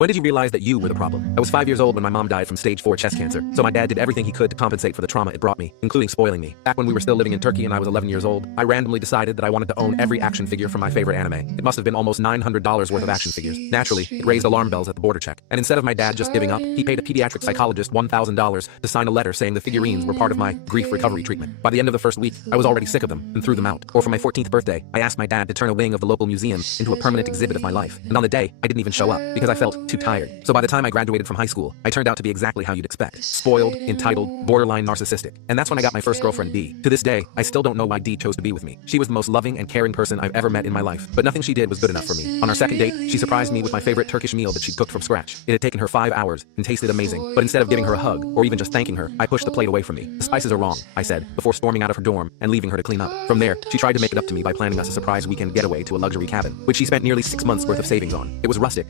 When did you realize that you were the problem? I was 5 years old when my mom died from stage 4 chest cancer, so my dad did everything he could to compensate for the trauma it brought me, including spoiling me. Back when we were still living in Turkey and I was 11 years old, I randomly decided that I wanted to own every action figure from my favorite anime. It must have been almost $900 worth of action figures. Naturally, it raised alarm bells at the border check. And instead of my dad just giving up, he paid a pediatric psychologist $1,000 to sign a letter saying the figurines were part of my grief recovery treatment. By the end of the first week, I was already sick of them and threw them out. Or for my 14th birthday, I asked my dad to turn a wing of the local museum into a permanent exhibit of my life. And on the day, I didn't even show up because I felt too tired. So by the time I graduated from high school, I turned out to be exactly how you'd expect. Spoiled, entitled, borderline narcissistic. And that's when I got my first girlfriend, Dee. To this day, I still don't know why Dee chose to be with me. She was the most loving and caring person I've ever met in my life, but nothing she did was good enough for me. On our second date, she surprised me with my favorite Turkish meal that she'd cooked from scratch. It had taken her 5 hours and tasted amazing, but instead of giving her a hug or even just thanking her, I pushed the plate away from me. The spices are wrong, I said, before storming out of her dorm and leaving her to clean up. From there, she tried to make it up to me by planning us a surprise weekend getaway to a luxury cabin, which she spent nearly 6 months worth of savings on. It was rustic,